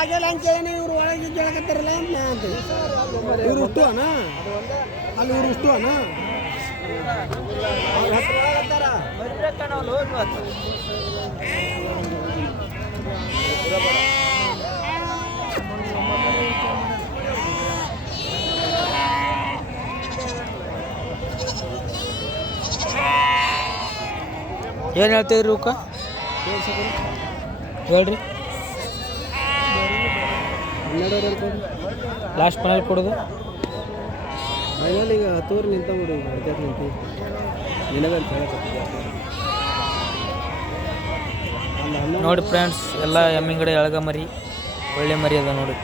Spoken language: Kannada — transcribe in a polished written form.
ಆಗಲ್ಲ ಅಂತ ಕೇಳಿ ಇವ್ರು ಒಳಗೆ ಕೇಳಕತ್ತಾರಲ್ಲ ಅಂತ ಇವ್ರು ಉಷ್ಟು ಅಣ್ಣ ಅಲ್ಲಿ ಇವ್ರು ಉಷ್ಟು ಅಣ್ಣ ಏನು ಹೇಳ್ತೀರಿ ಇವಕ್ಕ ಹೇಳ್ರಿ 12 ಲಾಸ್ಟ್ ಫೈನಲ್ ಕೊಡೋದು ಫೈನಲ್ ಈಗ 10 ನಿಂತ ಬಿಡು ಅಡ್ಜಸ್ಟ್ ನಿಂತು ನಿನಗಂತ ನೋಡಿ ಫ್ರೆಂಡ್ಸ್ ಎಲ್ಲ ಎಮ್ಮಿಂಗಡೆ ಎಳಗ ಮರಿ ಒಳ್ಳೆ ಮರಿ ಅದ ನೋಡಿ